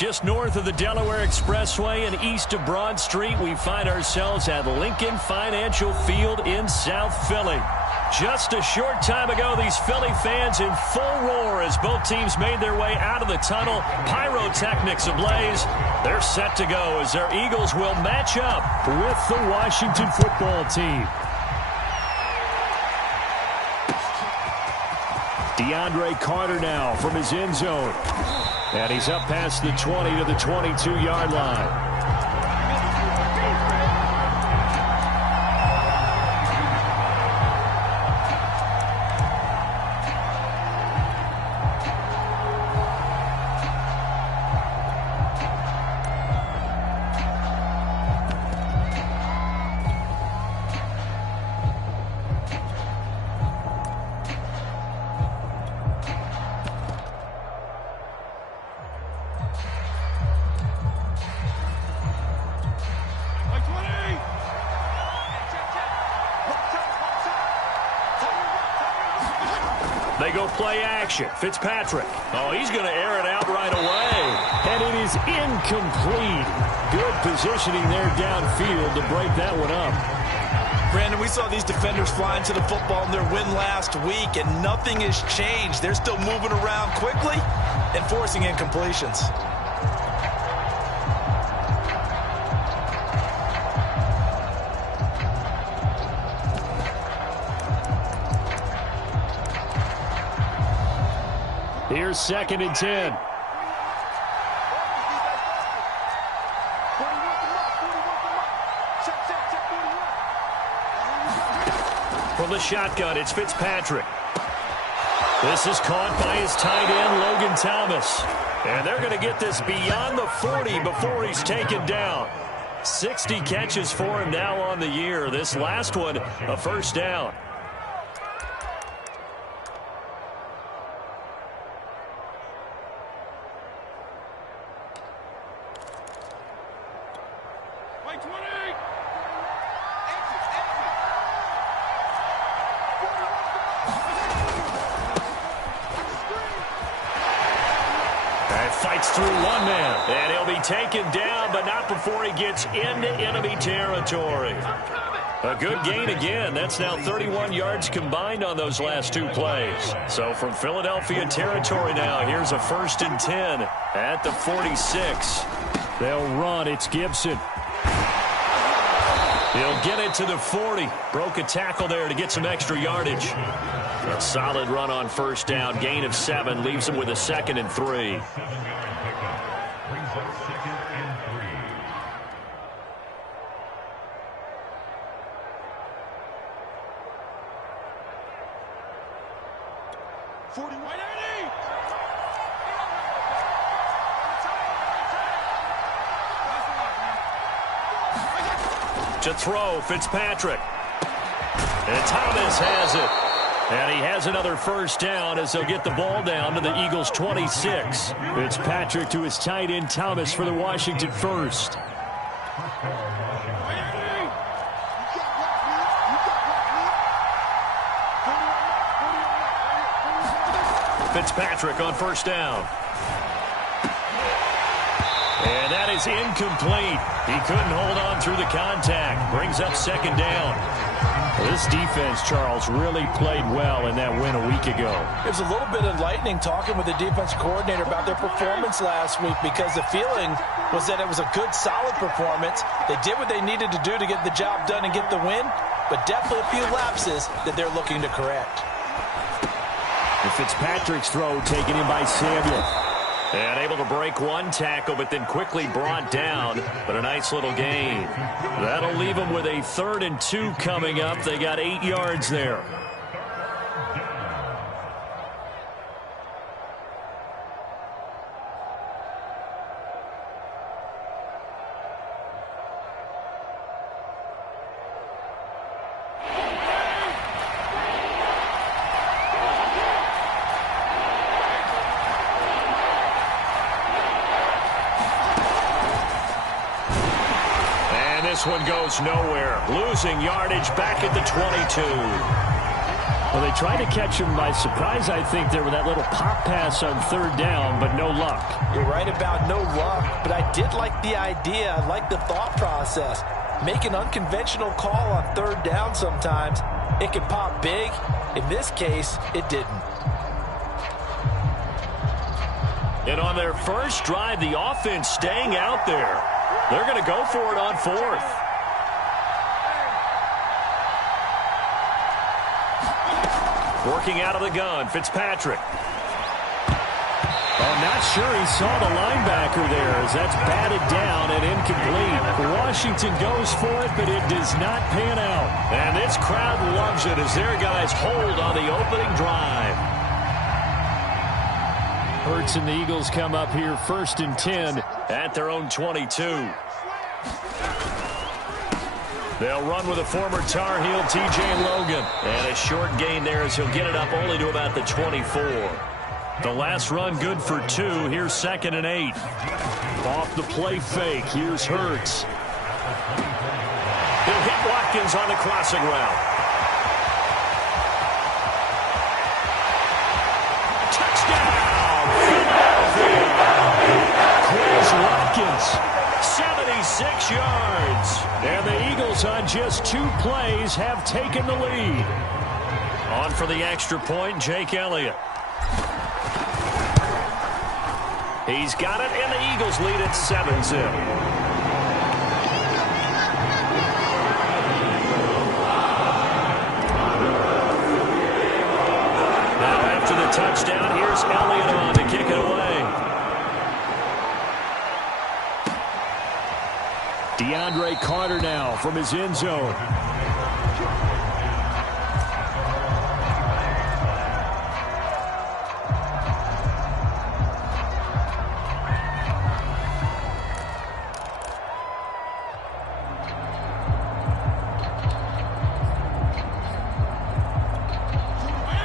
Just north of the Delaware Expressway and east of Broad Street, we find ourselves at Lincoln Financial Field in South Philly. Just a short time ago, these Philly fans in full roar as both teams made their way out of the tunnel. Pyrotechnics ablaze. They're set to go as their Eagles will match up with the Washington football team. DeAndre Carter now from his end zone. And he's up past the 20 to the 22-yard line. They go play action. Fitzpatrick. Oh, he's going to air it out right away. And it is incomplete. Good positioning there downfield to break that one up. Brandon, we saw these defenders flying to the football in their win last week, and nothing has changed. They're still moving around quickly and forcing incompletions. Here's 2nd and 10. From the shotgun, it's Fitzpatrick. This is caught by his tight end, Logan Thomas. And they're going to get this beyond the 40 before he's taken down. 60 catches for him now on the year. This last one, a first down. Fights through one man, and he'll be taken down, but not before he gets into enemy territory. A good gain again. That's now 31 yards combined on those last two plays. So from Philadelphia territory now, here's a 1st and 10 at the 46. They'll run. It's Gibson. He'll get it to the 40. Broke a tackle there to get some extra yardage. A solid run on first down. Gain of 7 leaves him with a 2nd and 3. To throw, Fitzpatrick. And Thomas has it. And he has another first down as they'll get the ball down to the Eagles' 26. Fitzpatrick to his tight end, Thomas, for the Washington first. Fitzpatrick on first down. And that is incomplete. He couldn't hold on through the contact. Brings up 2nd down. This defense, Charles, really played well in that win a week ago. It was a little bit enlightening talking with the defense coordinator about their performance last week, because the feeling was that it was a good, solid performance. They did what they needed to do to get the job done and get the win, but definitely a few lapses that they're looking to correct. And Fitzpatrick's throw taken in by Samuel. And able to break one tackle, but then quickly brought down. But a nice little gain. That'll leave them with a 3rd and 2 coming up. They got 8 yards there. This one goes nowhere. Losing yardage back at the 22. Well, they tried to catch him by surprise, I think, there with that little pop pass on third down, but no luck. You're right about no luck, but I did like the idea. I like the thought process. Make an unconventional call on third down sometimes. It can pop big. In this case, it didn't. And on their first drive, the offense staying out there. They're going to go for it on fourth. Working out of the gun, Fitzpatrick. Oh, not sure he saw the linebacker there as that's batted down and incomplete. Washington goes for it, but it does not pan out. And this crowd loves it as their guys hold on the opening drive. Hurts and the Eagles come up here 1st and 10 at their own 22. They'll run with a former Tar Heel, T.J. Logan. And a short gain there as he'll get it up only to about the 24. The last run good for 2. Here's 2nd and 8. Off the play fake. Here's Hurts. He'll hit Watkins on the crossing route. Touchdown! Chris Watkins. 76 yards. And the Eagles on just 2 plays have taken the lead. On for the extra point, Jake Elliott. He's got it, and the Eagles lead at 7-0. Now after the touchdown, here's Elliott on to kick it away. DeAndre Carter now from his end zone.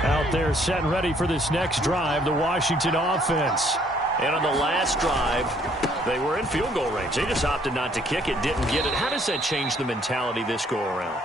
Out there set and ready for this next drive, the Washington offense. And on the last drive, they were in field goal range. They just opted not to kick it, didn't get it. How does that change the mentality this go around?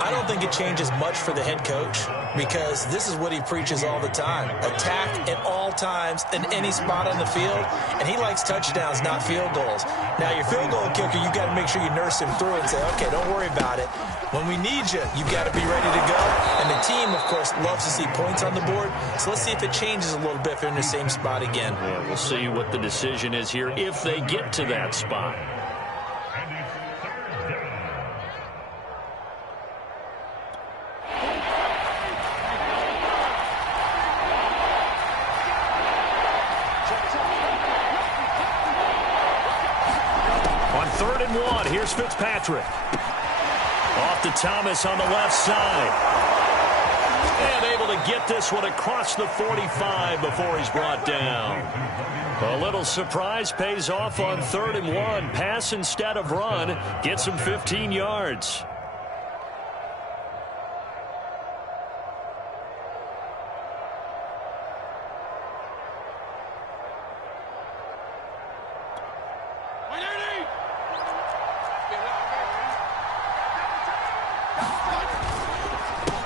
I don't think it changes much for the head coach because this is what he preaches all the time. Attack at all times in any spot on the field, and he likes touchdowns, not field goals. Now, your field goal kicker, you got to make sure you nurse him through and say, okay, don't worry about it. When we need you, you got to be ready to go. And the team, of course, loves to see points on the board. So let's see if it changes a little bit if they're in the same spot again. Yeah, we'll see what the decision is here if they get to that spot. On 3rd and 1, here's Fitzpatrick. Off to Thomas on the left side. And able to get this one across the 45 before he's brought down. A little surprise pays off on 3rd and 1. Pass instead of run. Gets him 15 yards.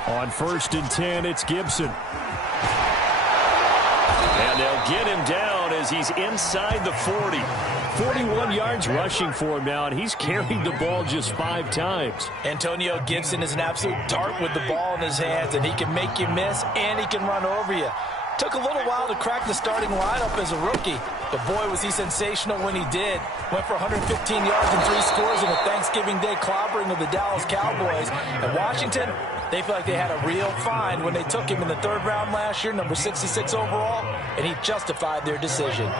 On 1st and 10, it's Gibson. And they'll get him down as he's inside the 40. 41 yards rushing for him now, and he's carried the ball just 5 times. Antonio Gibson is an absolute dart with the ball in his hands, and he can make you miss, and he can run over you. Took a little while to crack the starting lineup as a rookie, but boy, was he sensational when he did. Went for 115 yards and 3 scores in a Thanksgiving Day clobbering of the Dallas Cowboys. And Washington, they feel like they had a real find when they took him in the 3rd round last year, number 66 overall, and he justified their decision.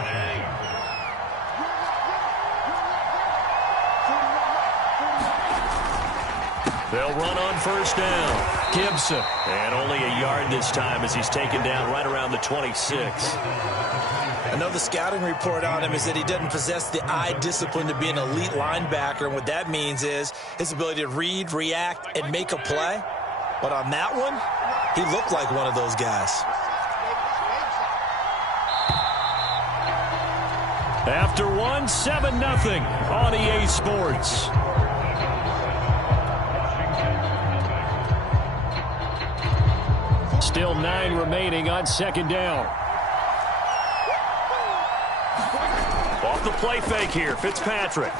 They'll run on 1st down. Gibson. And only a yard this time as he's taken down right around the 26. Another scouting report on him is that he doesn't possess the eye discipline to be an elite linebacker. And what that means is his ability to read, react, and make a play. But on that one, he looked like one of those guys. After 1, 7-0 on EA Sports. Still 9 remaining on second down. Off the play fake here, Fitzpatrick.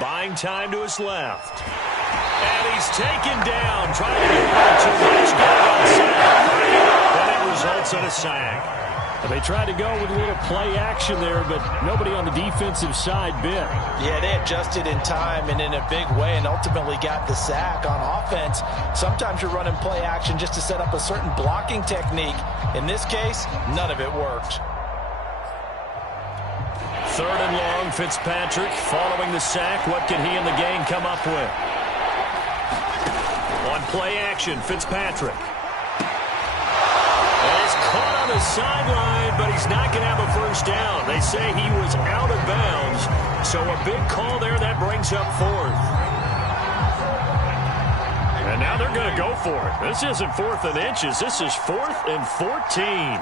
Buying time to his left. And he's taken down, trying to get a little too much going outside. And it results in a sack. They tried to go with a little play action there, but nobody on the defensive side bit. Yeah, they adjusted in time and in a big way and ultimately got the sack. On offense, sometimes you're running play action just to set up a certain blocking technique. In this case, none of it worked. 3rd and long, Fitzpatrick following the sack. What can he and the gang come up with? On play action, Fitzpatrick. And he's caught on the sideline, but he's not going to have a first down. They say he was out of bounds, so a big call there. That brings up 4th. And now they're going to go for it. This isn't 4th and inches. This is 4th and 14.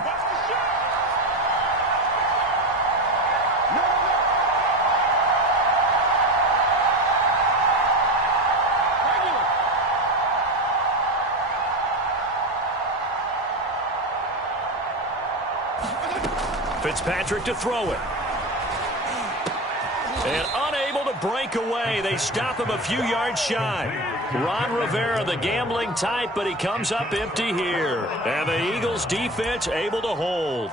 Fitzpatrick to throw it. And unable to break away. They stop him a few yards shy. Ron Rivera, the gambling type, but he comes up empty here. And the Eagles defense able to hold.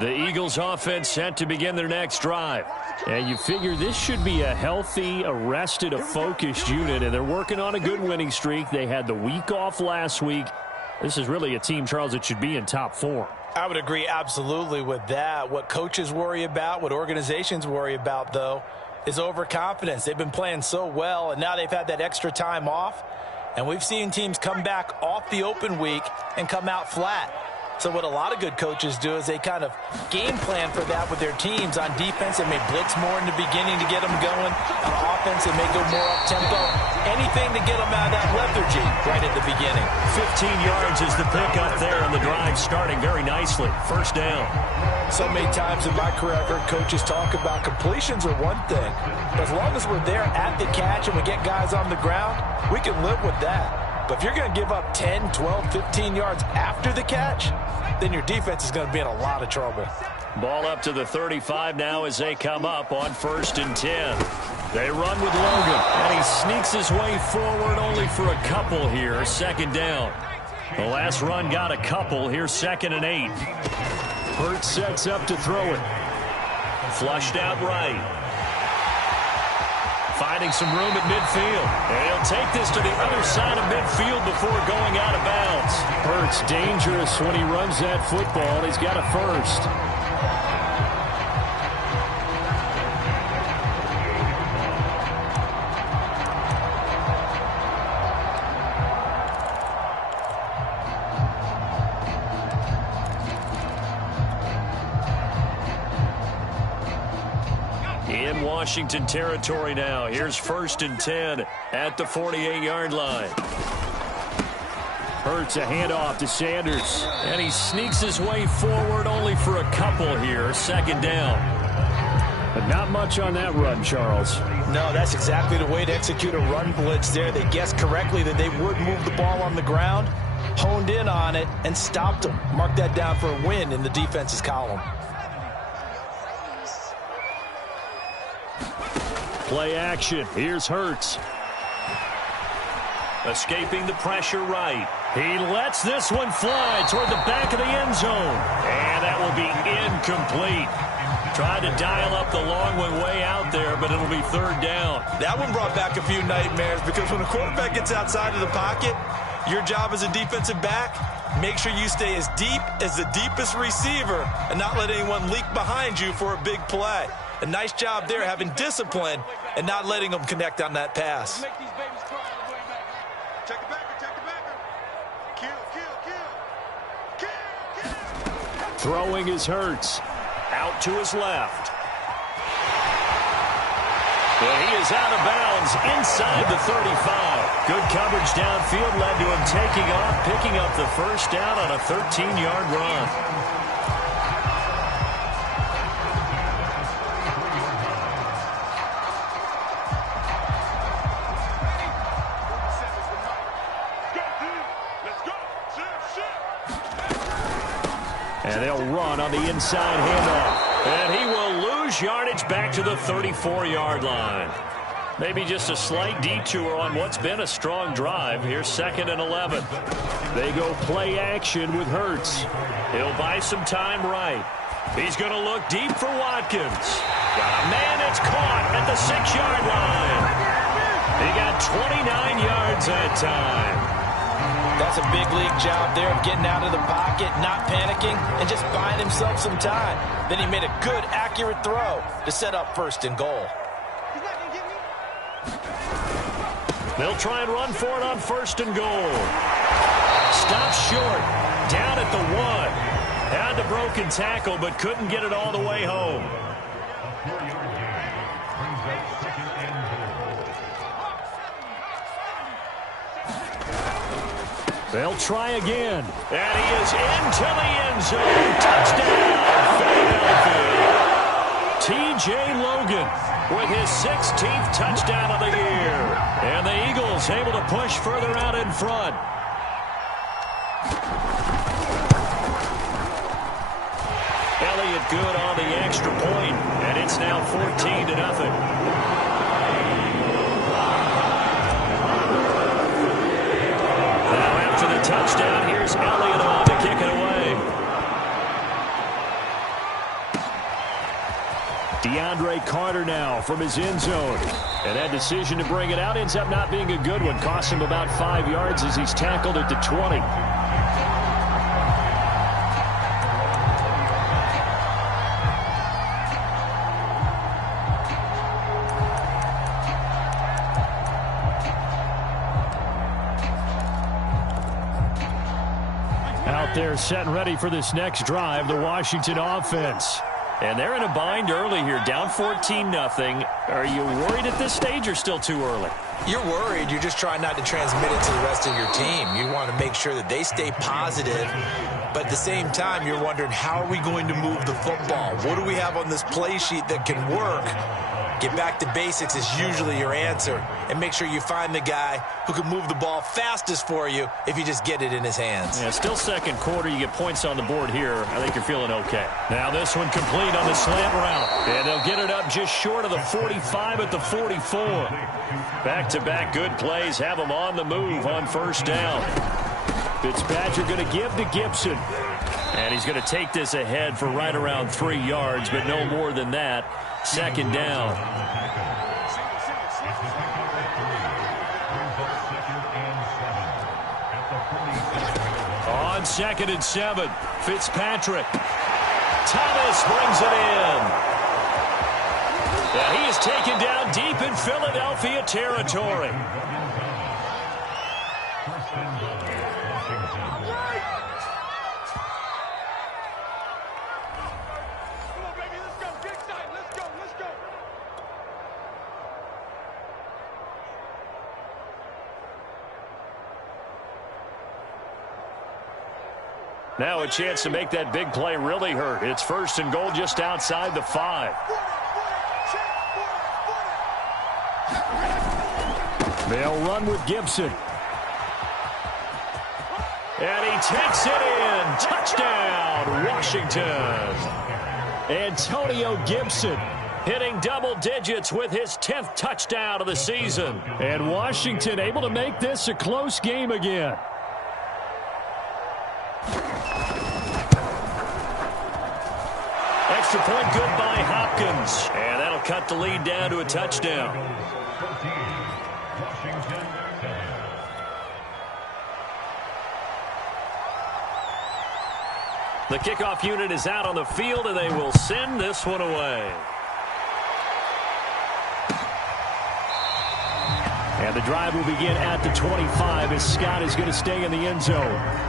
The Eagles offense set to begin their next drive. And you figure this should be a healthy, arrested, a focused unit, and they're working on a good winning streak. They had the week off last week. This is really a team, Charles, that should be in top form. I would agree absolutely with that. What coaches worry about, what organizations worry about, though, is overconfidence. They've been playing so well, and now they've had that extra time off. And we've seen teams come back off the open week and come out flat. So what a lot of good coaches do is they kind of game plan for that with their teams. On defense, they may blitz more in the beginning to get them going. On offense, they may go more up-tempo. Anything to get them out of that lethargy right at the beginning. 15 yards is the pickup there, and the drive starting very nicely. First down. So many times in my career, I've heard coaches talk about completions are one thing. But as long as we're there at the catch and we get guys on the ground, we can live with that. But if you're going to give up 10, 12, 15 yards after the catch, then your defense is going to be in a lot of trouble. Ball up to the 35 now as they come up on 1st and 10. They run with Logan, and he sneaks his way forward only for a couple here. 2nd down. The last run got a couple. Here's 2nd and 8. Hurts sets up to throw it. Flushed out right. Finding some room at midfield. And he'll take this to the other side of midfield before going out of bounds. Hurts dangerous when he runs that football. He's got a first. In Washington territory now. Here's 1st and 10 at the 48-yard line. Hurts a handoff to Sanders. And he sneaks his way forward only for a couple here. 2nd down. But not much on that run, Charles. No, that's exactly the way to execute a run blitz there. They guessed correctly that they would move the ball on the ground, honed in on it, and stopped them. Mark that down for a win in the defense's column. Play action. Here's Hurts. Escaping the pressure right. He lets this one fly toward the back of the end zone. And that will be incomplete. Tried to dial up the long one way out there, but it'll be 3rd down. That one brought back a few nightmares because when a quarterback gets outside of the pocket, your job as a defensive back, make sure you stay as deep as the deepest receiver and not let anyone leak behind you for a big play. A nice job there having discipline and not letting them connect on that pass. Throwing is Hurts. Out to his left. And he is out of bounds inside the 35. Good coverage downfield led to him taking off, picking up the first down on a 13-yard run. And they'll run on the inside handoff. And he will lose yardage back to the 34-yard line. Maybe just a slight detour on what's been a strong drive. Here's 2nd and 11. They go play action with Hurts. He'll buy some time right. He's going to look deep for Watkins. Got a man that's caught at the 6-yard line. He got 29 yards that time. That's a big league job there of getting out of the pocket, not panicking, and just buying himself some time. Then he made a good, accurate throw to set up 1st and goal. They'll try and run for it on 1st and goal. Stops short, down at the 1. Had the broken tackle, but couldn't get it all the way home. They'll try again. And he is into the end zone. Touchdown, Philadelphia. T.J. Logan with his 16th touchdown of the year. And the Eagles able to push further out in front. Elliott good on the extra point, and it's now 14-0. Touchdown. Here's Elliott on to kick it away. DeAndre Carter now from his end zone. And that decision to bring it out ends up not being a good one. Costs him about 5 yards as he's tackled at the 20. They're set and ready for this next drive, the Washington offense. And they're in a bind early here, down 14-0. Are you worried at this stage or still too early? You're worried. You're just trying not to transmit it to the rest of your team. You want to make sure that they stay positive. But at the same time, you're wondering, how are we going to move the football? What do we have on this play sheet that can work? Get back to basics is usually your answer. And make sure you find the guy who can move the ball fastest for you if you just get it in his hands. Yeah, still 2nd quarter. You get points on the board here. I think you're feeling okay. Now this one complete on the slant route. And they'll get it up just short of the 45 at the 44. Back-to-back good plays have them on the move on 1st down. Fitzpatrick going to give to Gibson. And he's going to take this ahead for right around 3 yards, but no more than that. 2nd down. On 2nd and 7, Fitzpatrick. Thomas brings it in. And he is taken down deep in Philadelphia territory. Now a chance to make that big play really hurt. It's 1st and goal just outside the 5. They'll run with Gibson. And he takes it in. Touchdown, Washington. Antonio Gibson hitting double digits with his 10th touchdown of the season. And Washington able to make this a close game again. Extra point good by Hopkins. And that'll cut the lead down to a touchdown. The kickoff unit is out on the field, and they will send this one away. And the drive will begin at the 25 as Scott is going to stay in the end zone.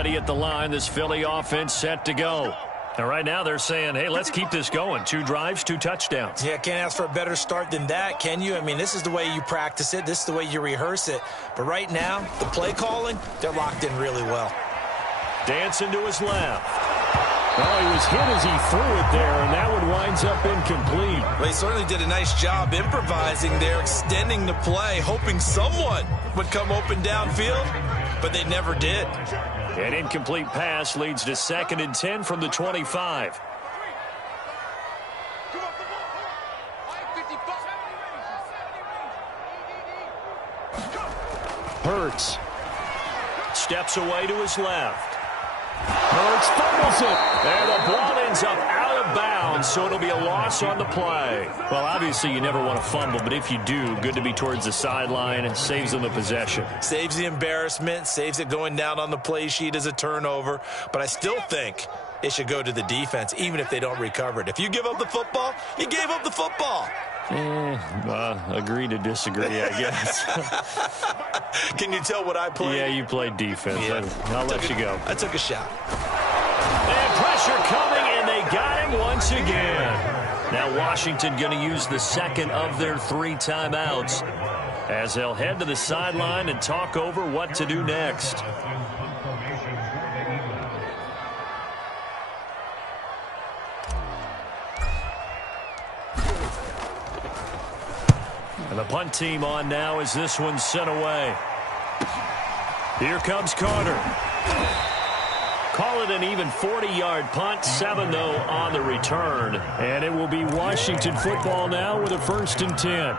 ready at the line. This Philly offense set to go. And right now they're saying, hey, let's keep this going. 2 drives, 2 touchdowns. Yeah, can't ask for a better start than that, can you? I mean, this is the way you practice it. This is the way you rehearse it. But right now, the play calling, they're locked in really well. Dancing to his left. Well, he was hit as he threw it there, and that one winds up incomplete. Well, he certainly did a nice job improvising there, extending the play, hoping someone would come open downfield, but they never did. An incomplete pass leads to 2nd and 10 from the 25. Hurts steps away to his left. Hurts fumbles it, and the ball ends up out of bounds, so it'll be a loss on the play. Well, obviously you never want to fumble, but if you do, good to be towards the sideline. It saves them the possession. Saves the embarrassment, saves it going down on the play sheet as a turnover, but I still think it should go to the defense, even if they don't recover it. If you give up the football, you gave up the football. Agree to disagree, I guess. Can you tell what I played? Yeah, you played defense. Yeah. I'll let you go. I took a shot. And pressure coming, and they got him once again. Now Washington going to use the 2nd of their 3 timeouts as they'll head to the sideline and talk over what to do next. And the punt team on now as this one's sent away. Here comes Carter. Call it an even 40-yard punt, 7 though on the return. And it will be Washington football now with a 1st and 10.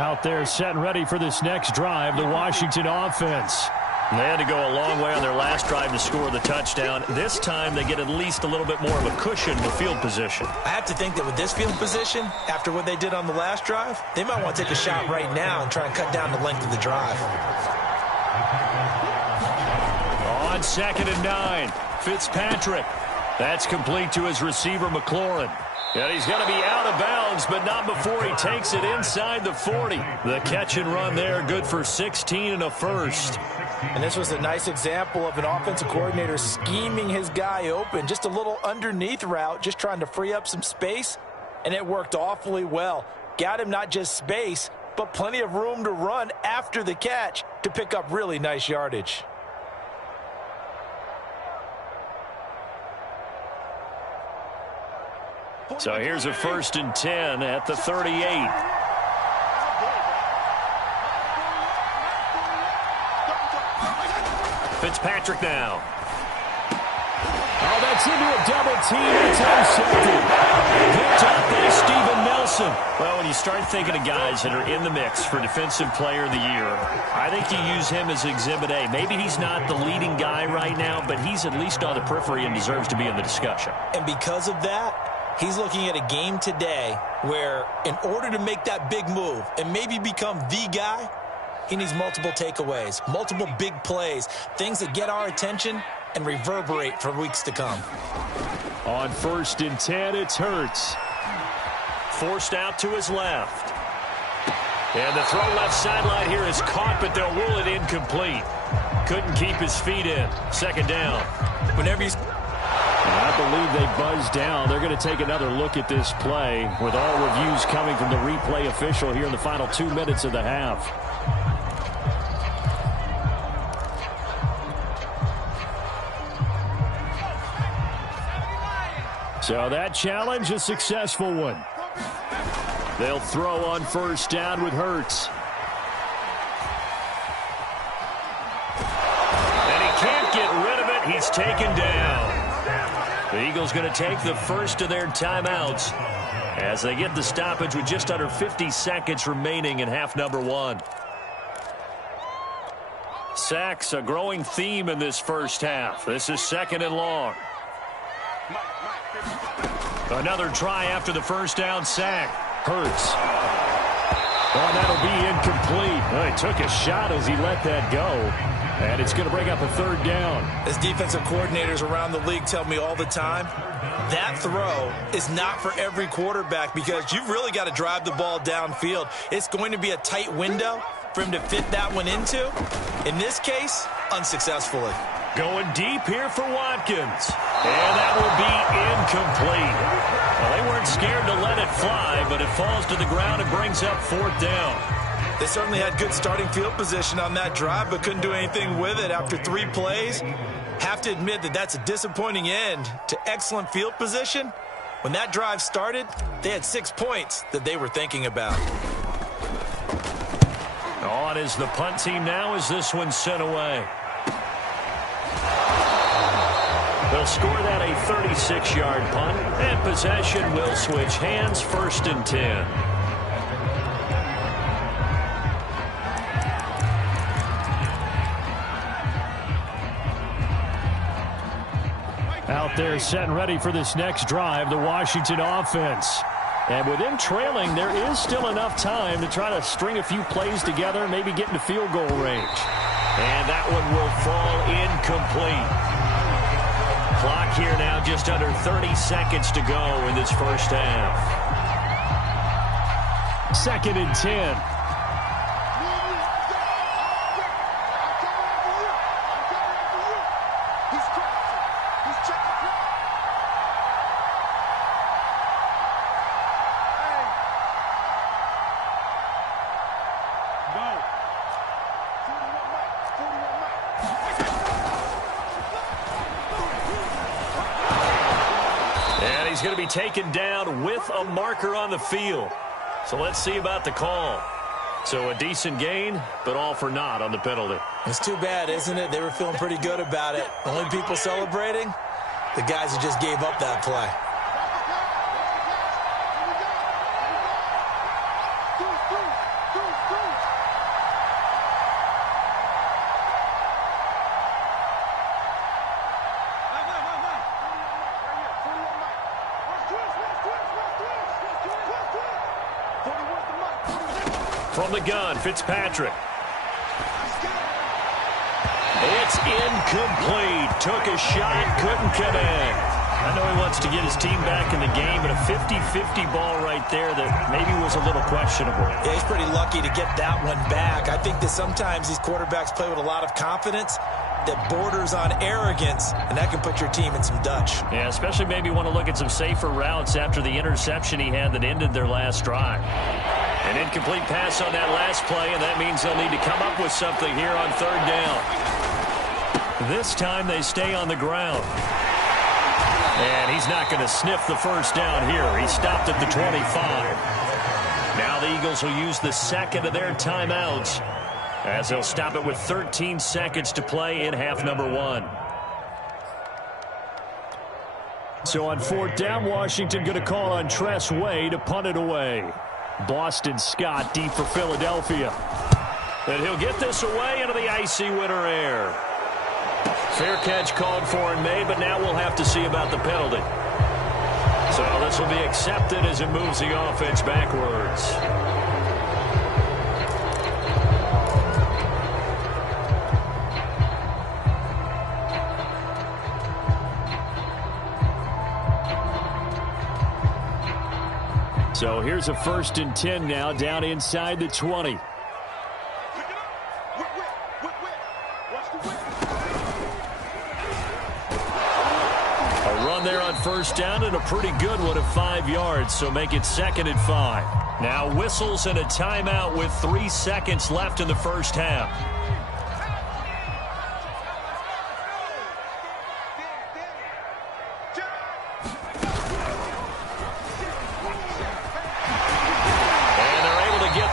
Out there set and ready for this next drive, the Washington offense. They had to go a long way on their last drive to score the touchdown. This time they get at least a little bit more of a cushion with field position. I have to think that with this field position, after what they did on the last drive, they might want to take a shot right now and try and cut down the length of the drive. On 2nd and 9, Fitzpatrick. That's complete to his receiver, McLaurin. And he's going to be out of bounds, but not before he takes it inside the 40. The catch and run there, good for 16 and a 1st. And this was a nice example of an offensive coordinator scheming his guy open. Just a little underneath route, just trying to free up some space, and it worked awfully well. Got him not just space, but plenty of room to run after the catch to pick up really nice yardage. So here's a 1st and 10 at the 38. Fitzpatrick now. Oh, that's into a double team. It's intercepted. Picked up by Steven Nelson. Well, when you start thinking of guys that are in the mix for Defensive Player of the Year, I think you use him as Exhibit A. Maybe he's not the leading guy right now, but he's at least on the periphery and deserves to be in the discussion. And because of that, he's looking at a game today where in order to make that big move and maybe become the guy, he needs multiple takeaways, multiple big plays, things that get our attention and reverberate for weeks to come. On 1st and 10, it's Hurts. Forced out to his left. And the throw left sideline here is caught, but they'll rule it incomplete. Couldn't keep his feet in. 2nd down. Whenever you... I believe they buzzed down. They're going to take another look at this play with all reviews coming from the replay official here in the final 2 minutes of the half. So that challenge, a successful one. They'll throw on 1st down with Hurts. And he can't get rid of it. He's taken down. The Eagles going to take the 1st of their timeouts as they get the stoppage with just under 50 seconds remaining in half number 1. Sacks, a growing theme in this first half. This is 2nd and long. Another try after the 1st down sack. Hurts. Oh, that'll be incomplete. Well, he took a shot as he let that go. And it's going to bring up a 3rd down. As defensive coordinators around the league tell me all the time, that throw is not for every quarterback because you've really got to drive the ball downfield. It's going to be a tight window, for him to fit that one into. In this case, unsuccessfully. Going deep here for Watkins. And that will be incomplete. Well, they weren't scared to let it fly, but it falls to the ground and brings up 4th down. They certainly had good starting field position on that drive, but couldn't do anything with it after 3 plays. Have to admit that that's a disappointing end to excellent field position. When that drive started, they had 6 points that they were thinking about. On is the punt team now as this one's sent away. They'll score that a 36-yard punt, and possession will switch hands, 1st and 10. Out there set and ready for this next drive, the Washington offense. And with them trailing, there is still enough time to try to string a few plays together, maybe get into field goal range. And that one will fall incomplete. Clock here now just under 30 seconds to go in this first half. 2nd and 10. Going to be taken down with a marker on the field. So let's see about the call. So a decent gain, but all for naught on the penalty. It's too bad, isn't it? They were feeling pretty good about it. Only people celebrating, the guys who just gave up that play. From the gun, Fitzpatrick. It's incomplete. Took a shot, couldn't connect. I know he wants to get his team back in the game, but a 50-50 ball right there that maybe was a little questionable. Yeah, he's pretty lucky to get that one back. I think that sometimes these quarterbacks play with a lot of confidence that borders on arrogance, and that can put your team in some Dutch. Yeah, especially maybe want to look at some safer routes after the interception he had that ended their last drive. An incomplete pass on that last play, and that means they'll need to come up with something here on 3rd down. This time they stay on the ground. And he's not going to sniff the first down here. He stopped at the 25. Now the Eagles will use the 2nd of their timeouts as they'll stop it with 13 seconds to play in half number 1. So on 4th down, Washington going to call on Tress Way to punt it away. Boston Scott deep for Philadelphia. And he'll get this away into the icy winter air. Fair catch called for and made, but now we'll have to see about the penalty. So this will be accepted as it moves the offense backwards. So here's a 1st and 10 now, down inside the 20. A run there on 1st down and a pretty good one of 5 yards, so make it 2nd and 5. Now whistles and a timeout with 3 seconds left in the first half.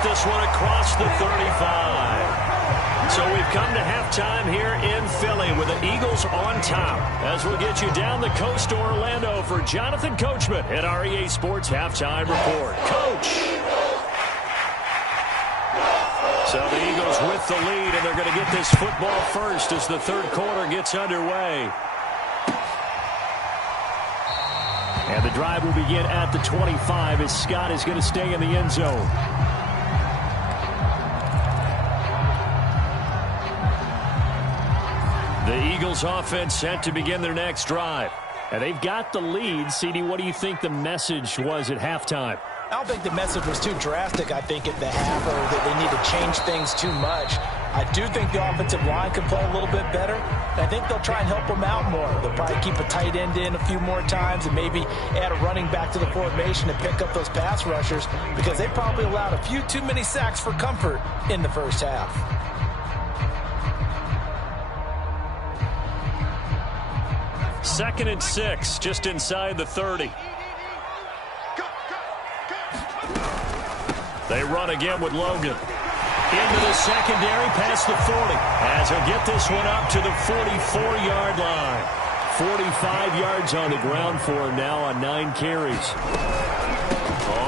This one across the 35. So we've come to halftime here in Philly with the Eagles on top. As we'll get you down the coast to Orlando for Jonathan Coachman at our EA Sports Halftime Report. Coach! So the Eagles with the lead, and they're going to get this football first as the 3rd quarter gets underway. And the drive will begin at the 25 as Scott is going to stay in the end zone. The Eagles offense set to begin their next drive. And they've got the lead. CD, what do you think the message was at halftime? I don't think the message was too drastic, I think, at the half, or that they need to change things too much. I do think the offensive line could play a little bit better, and I think they'll try and help them out more. They'll probably keep a tight end in a few more times and maybe add a running back to the formation and pick up those pass rushers, because they probably allowed a few too many sacks for comfort in the first half. Second and 6, just inside the 30. They run again with Logan. Into the secondary, past the 40. As he'll get this one up to the 44-yard line. 45 yards on the ground for him now on 9 carries.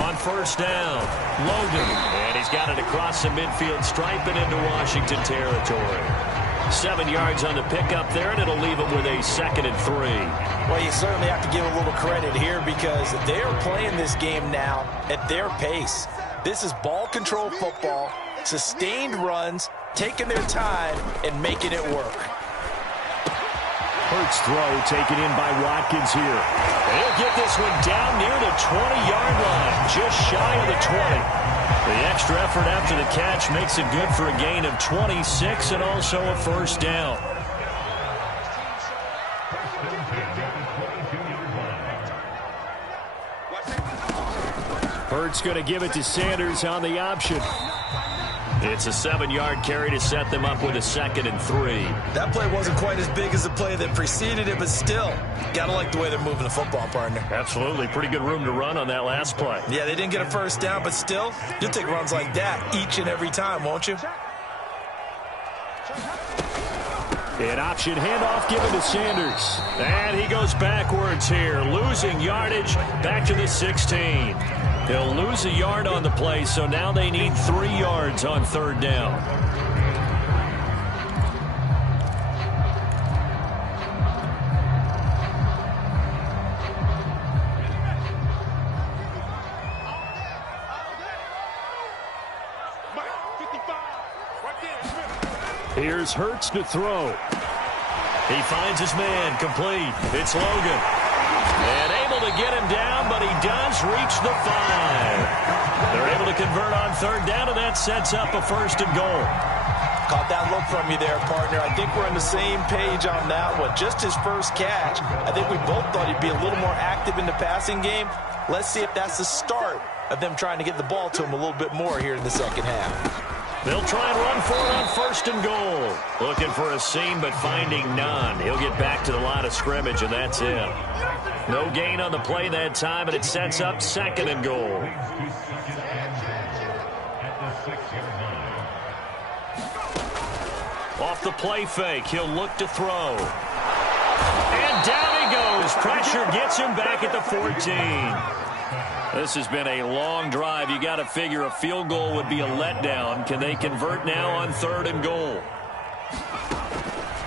On first down, Logan. And he's got it across the midfield stripe and into Washington territory. 7 yards on the pickup there, and it'll leave him with a 2nd and 3. Well, you certainly have to give a little credit here, because they're playing this game now at their pace. This is ball control football, sustained runs, taking their time, and making it work. Hurts throw taken in by Watkins here. They'll get this one down near the 20-yard line, just shy of the 20. The extra effort after the catch makes it good for a gain of 26 and also a first down. Hurts going to give it to Sanders on the option. It's a 7-yard carry to set them up with a 2nd and 3. That play wasn't quite as big as the play that preceded it, but still, got to like the way they're moving the football, partner. Absolutely. Pretty good room to run on that last play. Yeah, they didn't get a first down, but still, you'll take runs like that each and every time, won't you? An option handoff given to Sanders. And he goes backwards here, losing yardage back to the 16. He'll lose a yard on the play, so now they need 3 yards on 3rd down. Here's Hurts to throw. He finds his man, complete. It's Logan. And able to get him down, but he does reach the 5. They're able to convert on 3rd down, and that sets up a 1st and goal. Caught that look from you there, partner. I think we're on the same page on that one. Just his first catch. I think we both thought he'd be a little more active in the passing game. Let's see if that's the start of them trying to get the ball to him a little bit more here in the second half. They'll try and run for it on 1st and goal. Looking for a seam, but finding none. He'll get back to the line of scrimmage, and that's it. No gain on the play that time, and it sets up 2nd and goal. Off the play fake, he'll look to throw. And down he goes. Pressure gets him back at the 14. This has been a long drive. You got to figure a field goal would be a letdown. Can they convert now on 3rd and goal?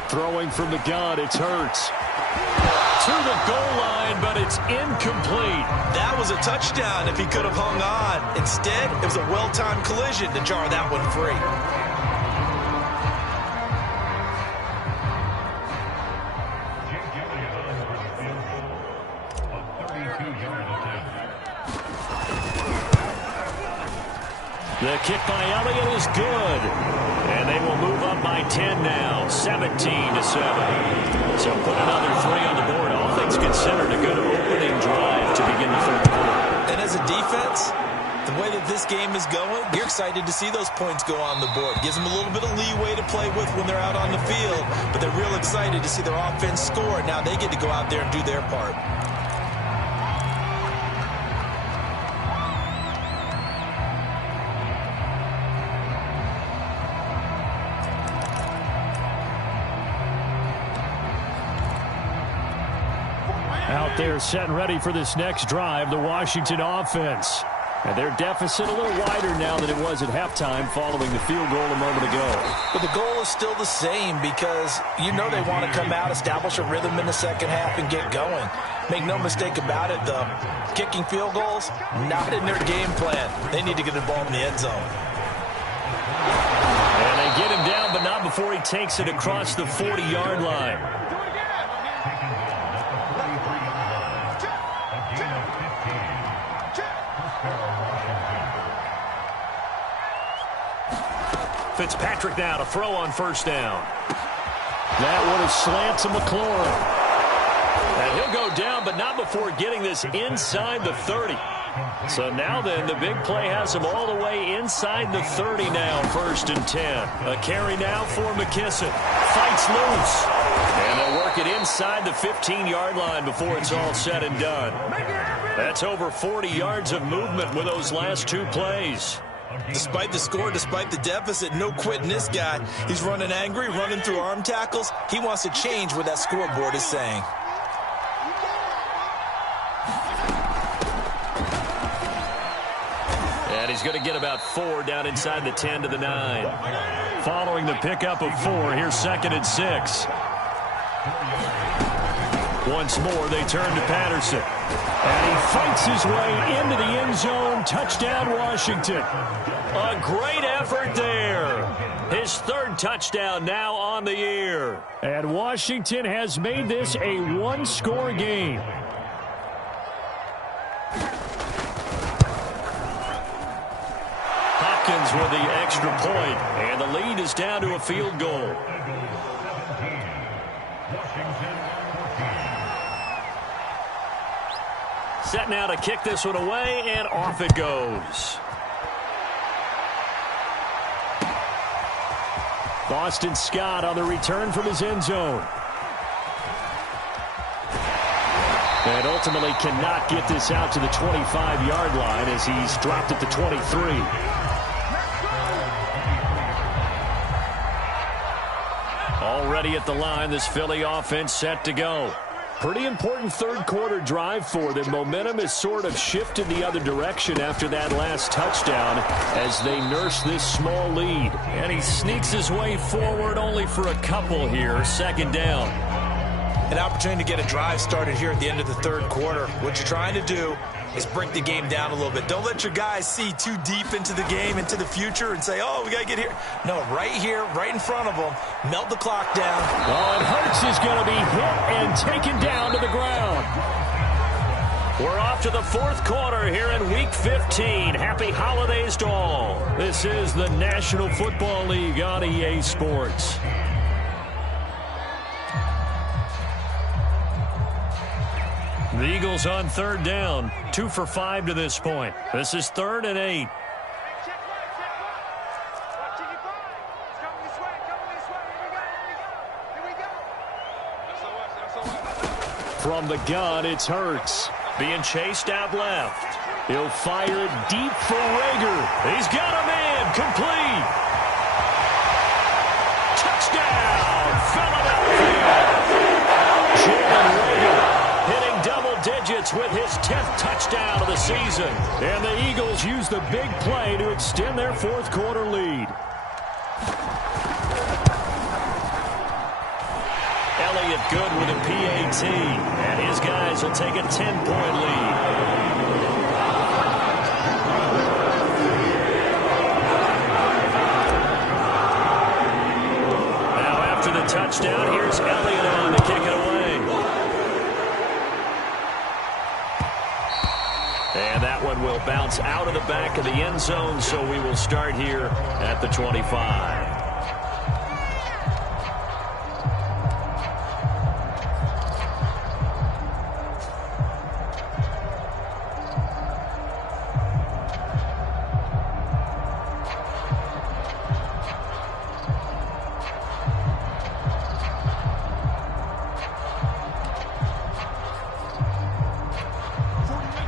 Throwing from the gun, it's Hurts. To the goal line, but it's incomplete. That was a touchdown if he could have hung on. Instead, it was a well-timed collision to jar that one free. The kick by Elliott is good. And they will move up by 10 now, 17-7. So put another 3 on the board. All things considered, a good opening drive to begin the 3rd quarter. And as a defense, the way that this game is going, you're excited to see those points go on the board. Gives them a little bit of leeway to play with when they're out on the field. But they're real excited to see their offense score. Now they get to go out there and do their part. Out there set and ready for this next drive, the Washington offense. And their deficit a little wider now than it was at halftime following the field goal a moment ago. But the goal is still the same, because you know they want to come out, establish a rhythm in the second half, and get going. Make no mistake about it, though. Kicking field goals, not in their game plan. They need to get the ball in the end zone. And they get him down, but not before he takes it across the 40-yard line. Fitzpatrick now to throw on first down. That one is slant to McLaurin. And he'll go down, but not before getting this inside the 30. So now then, the big play has him all the way inside the 30 now, 1st and 10. A carry now for McKissick. Fights loose. And they'll work it inside the 15-yard line before it's all said and done. That's over 40 yards of movement with those last 2 plays. Despite the score, despite the deficit, no quitting this guy. He's running angry, running through arm tackles. He wants to change what that scoreboard is saying. And he's going to get about 4 down inside the 10 to the 9. Following the pickup of 4, here's 2nd and 6. Once more, they turn to Patterson. And he fights his way into the end zone. Touchdown, Washington. A great effort there. His 3rd touchdown now on the year. And Washington has made this a one-score game. Hopkins with the extra point, and the lead is down to a field goal. Set now to kick this one away, and off it goes. Boston Scott on the return from his end zone. And ultimately cannot get this out to the 25-yard line as he's dropped at the 23. Already at the line, this Philly offense set to go. Pretty important 3rd quarter drive for them. Momentum has sort of shifted the other direction after that last touchdown as they nurse this small lead. And he sneaks his way forward only for a couple here. 2nd down. An opportunity to get a drive started here at the end of the 3rd quarter. What you're trying to do is break the game down a little bit. Don't let your guys see too deep into the game, into the future, and say, oh, we got to get here. No, right here, right in front of them. Melt the clock down. Oh, and Hurts is going to be hit and taken down to the ground. We're off to the 4th quarter here in Week 15. Happy holidays to all. This is the National Football League on EA Sports. The Eagles on 3rd down. 2 for 5 to this point. This is 3rd and 8. From the gun, it's Hurts. Being chased out left. He'll fire it deep for Rager. He's got a man. Complete. Touchdown, Philadelphia. Jalen Rager hitting double digits with his 10th touchdown of the season. And the Eagles use the big play to extend their 4th quarter lead. Elliott good with a PAT. And his guys will take a 10-point lead. Now after the touchdown, here's Elliott on to kick it away. And that one will bounce out of the back of the end zone, so we will start here at the 25.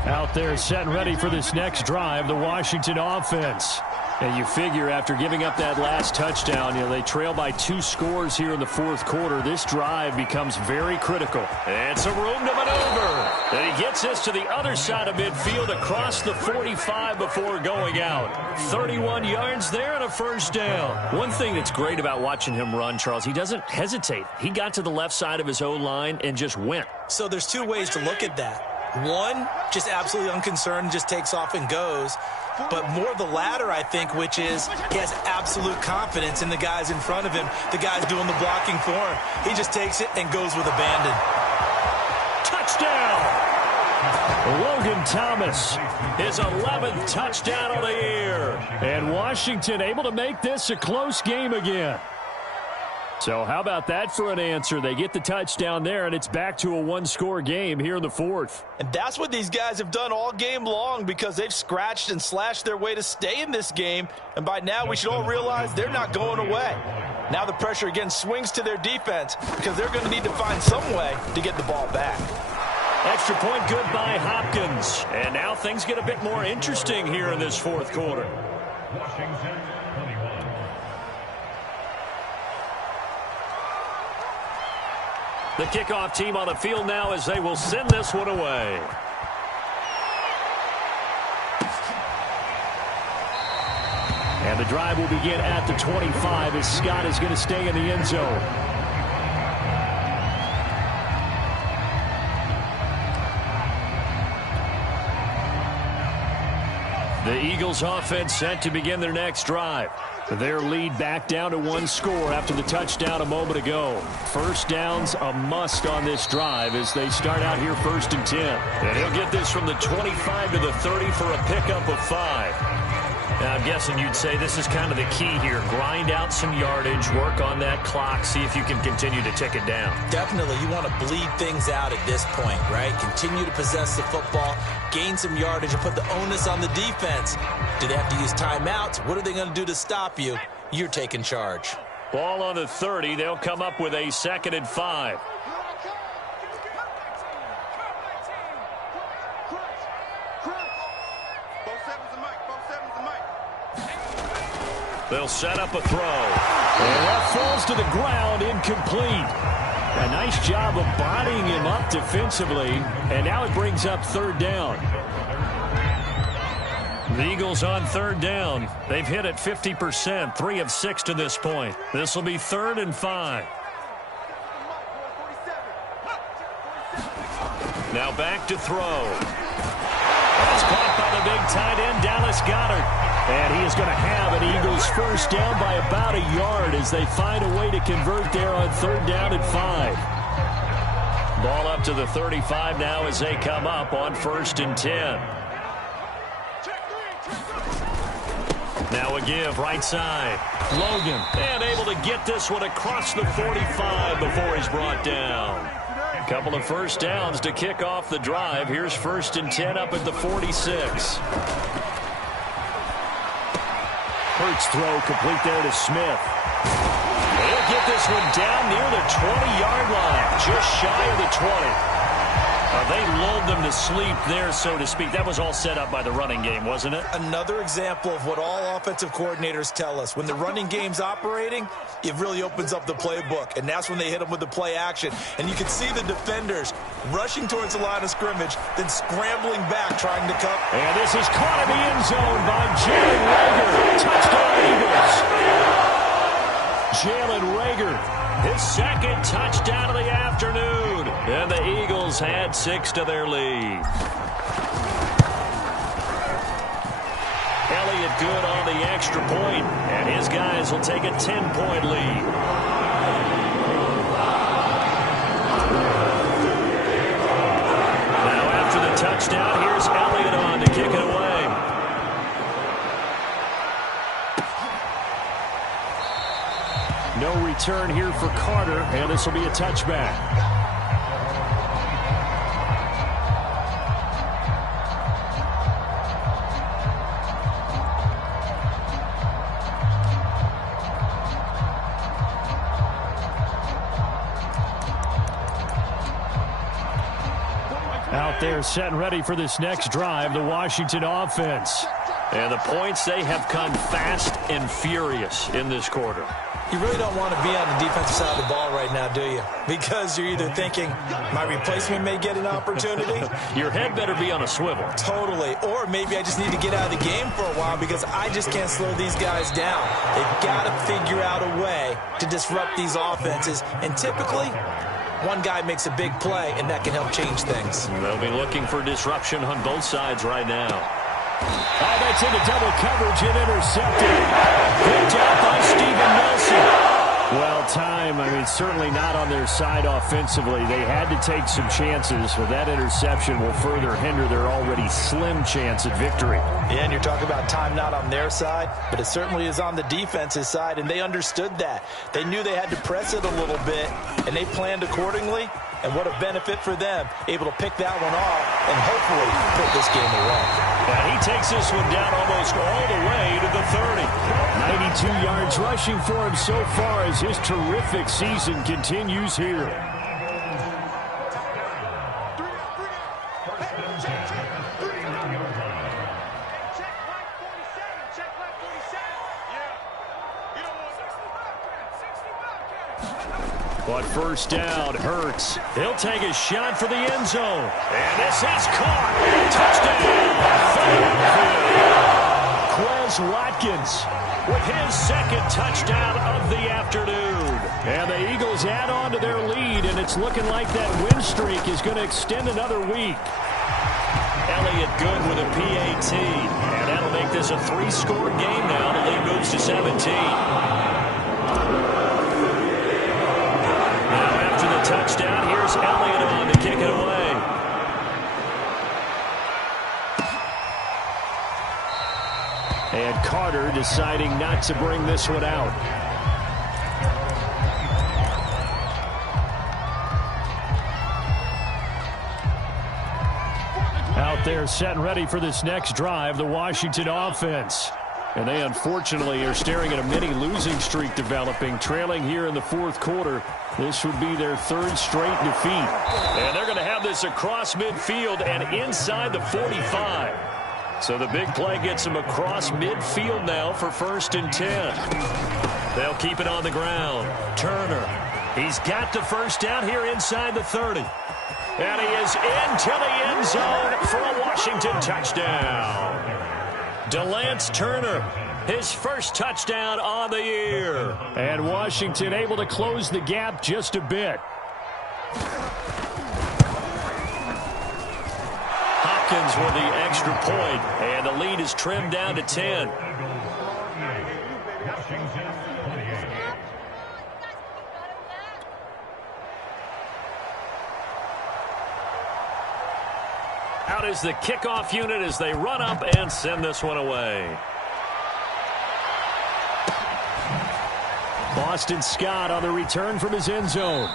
Out there set and ready for this next drive, the Washington offense. And you figure after giving up that last touchdown, they trail by 2 scores here in the 4th quarter. This drive becomes very critical. And some room to maneuver. And he gets us to the other side of midfield across the 45 before going out. 31 yards there and a 1st down. One thing that's great about watching him run, Charles, he doesn't hesitate. He got to the left side of his O-line and just went. So there's 2 ways to look at that. One, just absolutely unconcerned, just takes off and goes. But more the latter, I think, which is he has absolute confidence in the guys in front of him, the guys doing the blocking for him. He just takes it and goes with abandon. Touchdown! Logan Thomas, his 11th touchdown of the year. And Washington able to make this a close game again. So how about that for an answer? They get the touchdown there, and it's back to a one-score game here in the fourth. And that's what these guys have done all game long, because they've scratched and slashed their way to stay in this game. And by now, we should all realize they're not going away. Now the pressure again swings to their defense, because they're going to need to find some way to get the ball back. Extra point good by Hopkins. And now things get a bit more interesting here in this fourth quarter. The kickoff team on the field now as they will send this one away. And the drive will begin at the 25 as Scott is going to stay in the end zone. The Eagles offense set to begin their next drive. Their lead back down to one score after the touchdown a moment ago. First down's a must on this drive as they start out here 1st and 10. And he'll get this from the 25 to the 30 for a pickup of 5. Now, I'm guessing you'd say this is kind of the key here. Grind out some yardage, work on that clock, see if you can continue to tick it down. Definitely. You want to bleed things out at this point, right? Continue to possess the football, gain some yardage, and put the onus on the defense. Do they have to use timeouts? What are they going to do to stop you? You're taking charge. Ball on the 30. They'll come up with a 2nd and 5. They'll set up a throw. And that falls to the ground, incomplete. A nice job of bodying him up defensively. And now it brings up 3rd down. The Eagles on 3rd down. They've hit it 50%, 3 of 6 to this point. This will be 3rd and 5. Now back to throw. That's caught by the big tight end, Dallas Goedert. And he is going to have an Eagles first down by about a yard as they find a way to convert there on 3rd down and 5. Ball up to the 35 now as they come up on 1st and 10. Now a give right side. Logan, and able to get this one across the 45 before he's brought down. Couple of first downs to kick off the drive. Here's 1st and 10 up at the 46. Hurts throw complete there to Smith. They'll get this one down near the 20-yard line, just shy of the 20. They lulled them to sleep there, so to speak. That was all set up by the running game, wasn't it? Another example of what all offensive coordinators tell us. When the running game's operating, it really opens up the playbook, and that's when they hit them with the play action. And you can see the defenders rushing towards the line of scrimmage, then scrambling back, trying to cover. And this is caught in the end zone by Jalen Reagor. Touchdown, Eagles. Jalen Reagor. His 2nd touchdown of the afternoon. And the Eagles had 6 to their lead. Elliott good on the extra point, and his guys will take a 10-point lead. Now after the touchdown, here's Elliott on to kick it away. No return here for Carter, and this will be a touchback. Out there set and ready for this next drive, the Washington offense. And the points, they have come fast and furious in this quarter. You really don't want to be on the defensive side of the ball right now, do you? Because you're either thinking, my replacement may get an opportunity. Your head better be on a swivel. Totally. Or maybe I just need to get out of the game for a while because I just can't slow these guys down. They've got to figure out a way to disrupt these offenses. And typically, one guy makes a big play, and that can help change things. They'll be looking for disruption on both sides right now. Oh, that's into double coverage and intercepted. Picked out by Steven Nelson. Well, time, certainly not on their side offensively. They had to take some chances. Well, that interception will further hinder their already slim chance at victory. Yeah, and you're talking about time not on their side, but it certainly is on the defense's side, and they understood that. They knew they had to press it a little bit, and they planned accordingly, and what a benefit for them, able to pick that one off and hopefully put this game away. And he takes this one down almost all the way to the 30. 92 yards rushing for him so far as his terrific season continues here. But first down, Hurts. He'll take a shot for the end zone. And this is caught. Touchdown. Quez Watkins with his second touchdown of the afternoon. And the Eagles add on to their lead, and it's looking like that win streak is going to extend another week. Elliott good with a PAT. And that'll make this a 3-score game now. The lead moves to 17. Touchdown. Here's Elliott on to kick it away. And Carter deciding not to bring this one out. Out there set and ready for this next drive, the Washington offense. And they unfortunately are staring at a mini losing streak developing, trailing here in the fourth quarter. This would be their third straight defeat. And they're going to have this across midfield and inside the 45. So the big play gets them across midfield now for 1st and 10. They'll keep it on the ground. Turner. He's got the first down here inside the 30. And he is into the end zone for a Washington touchdown. DeLance Turner, his first touchdown on the year. And Washington able to close the gap just a bit. Hopkins with the extra point, and the lead is trimmed down to 10. Out is the kickoff unit as they run up and send this one away. Boston Scott on the return from his end zone.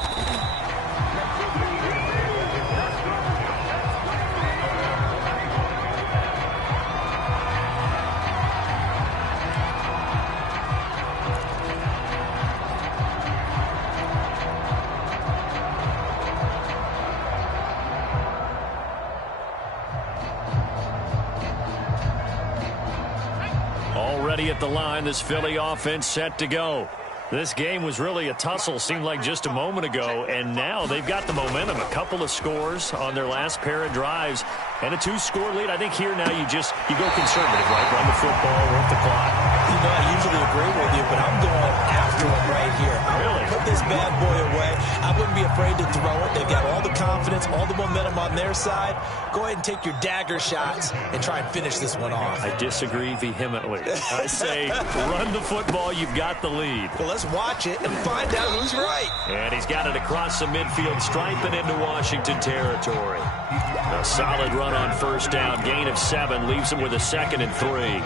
Already at the line, this Philly offense set to go. This game was really a tussle, seemed like just a moment ago, and now they've got the momentum. A couple of scores on their last pair of drives, and a 2-score lead. I think here now you go conservative, right? Run the football, work the clock. You know, I usually agree with you, but I'm going after him right here. Really? Put this bad boy away. I wouldn't be afraid to throw it. They've got all the confidence, all the momentum on their side. Go ahead and take your dagger shots and try and finish this one off. I disagree vehemently. I say run the football. You've got the lead. Well, let's watch it and find out who's right. And he's got it across the midfield stripe and into Washington territory. A solid run on first down. Gain of 7 leaves him with a 2nd and 3.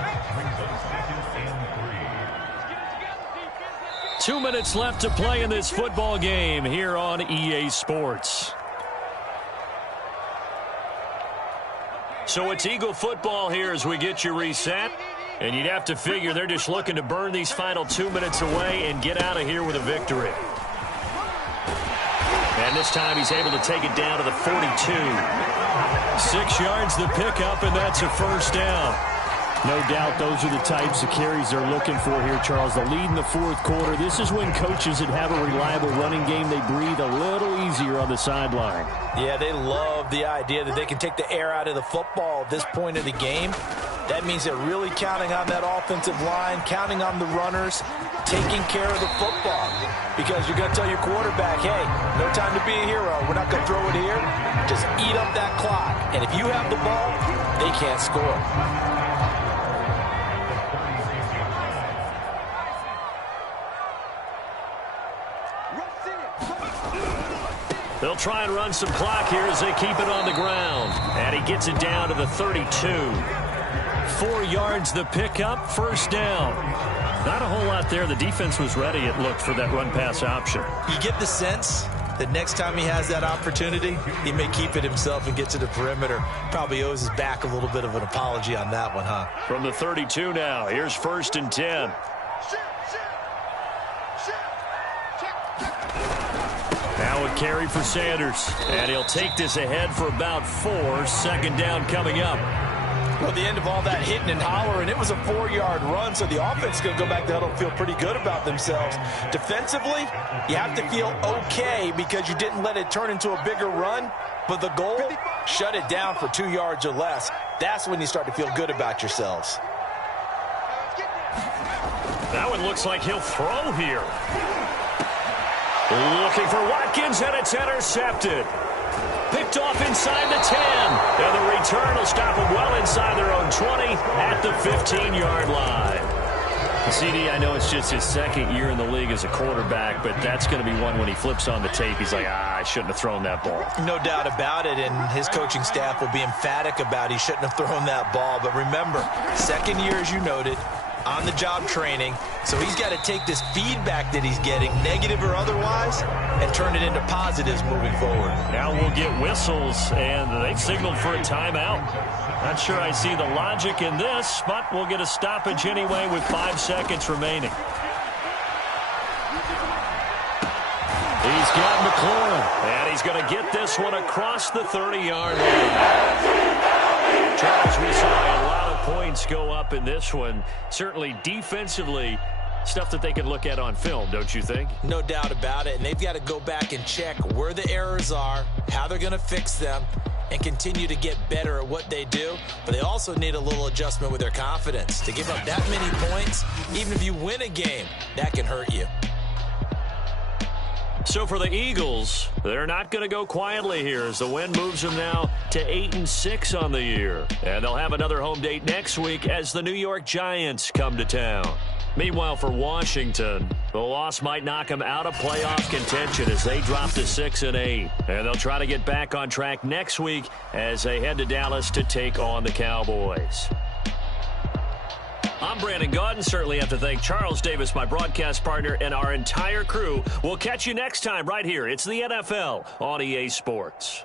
2 minutes left to play in this football game here on EA Sports. So it's Eagle football here as we get you reset. And you'd have to figure they're just looking to burn these final 2 minutes away and get out of here with a victory. And this time he's able to take it down to the 42. 6 yards the pickup, and that's a first down. No doubt those are the types of carries they're looking for here, Charles. The lead in the fourth quarter. This is when coaches that have a reliable running game, they breathe a little easier on the sideline. Yeah, they love the idea that they can take the air out of the football at this point of the game. That means they're really counting on that offensive line, counting on the runners, taking care of the football. Because you're going to tell your quarterback, hey, no time to be a hero. We're not going to throw it here. Just eat up that clock. And if you have the ball, they can't score. try and run some clock here as they keep it on the ground. And he gets it down to the 32. 4 yards the pickup, first down. Not a whole lot there. The defense was ready, it looked, for that run-pass option. You get the sense that next time he has that opportunity, he may keep it himself and get to the perimeter. Probably owes his back a little bit of an apology on that one, huh? From the 32 now, here's 1st and 10. Now a carry for Sanders, and he'll take this ahead for about 4. 2nd down coming up. Well, the end of all that hitting and hollering, it was a 4-yard run, so the offense is going to go back to huddle and feel pretty good about themselves. Defensively, you have to feel okay because you didn't let it turn into a bigger run, but the goal, shut it down for 2 yards or less. That's when you start to feel good about yourselves. That one looks like he'll throw here. Looking for Watkins, and it's intercepted. Picked off inside the 10. And the return will stop them well inside their own 20 at the 15-yard line. CD, I know it's just his 2nd year in the league as a quarterback, but that's going to be one when he flips on the tape. He's like, I shouldn't have thrown that ball. No doubt about it, and his coaching staff will be emphatic about he shouldn't have thrown that ball. But remember, 2nd year, as you noted, on-the-job training, so he's got to take this feedback that he's getting, negative or otherwise, and turn it into positives moving forward. Now we'll get whistles, and they've signaled for a timeout. Not sure I see the logic in this, but we'll get a stoppage anyway with 5 seconds remaining. He's got McLaurin, and he's going to get this one across the 30-yard line. Charles, we saw a lot of points go up in this one. Certainly defensively, stuff that they can look at on film, don't you think? No doubt about it, and they've got to go back and check where the errors are, how they're going to fix them, and continue to get better at what they do. But they also need a little adjustment with their confidence. To give up that many points, even if you win a game, that can hurt you. So for the Eagles, they're not going to go quietly here as the win moves them now to 8-6 on the year. And they'll have another home date next week as the New York Giants come to town. Meanwhile, for Washington, the loss might knock them out of playoff contention as they drop to 6-8. And they'll try to get back on track next week as they head to Dallas to take on the Cowboys. I'm Brandon Gaudin. Certainly have to thank Charles Davis, my broadcast partner, and our entire crew. We'll catch you next time right here. It's the NFL on EA Sports.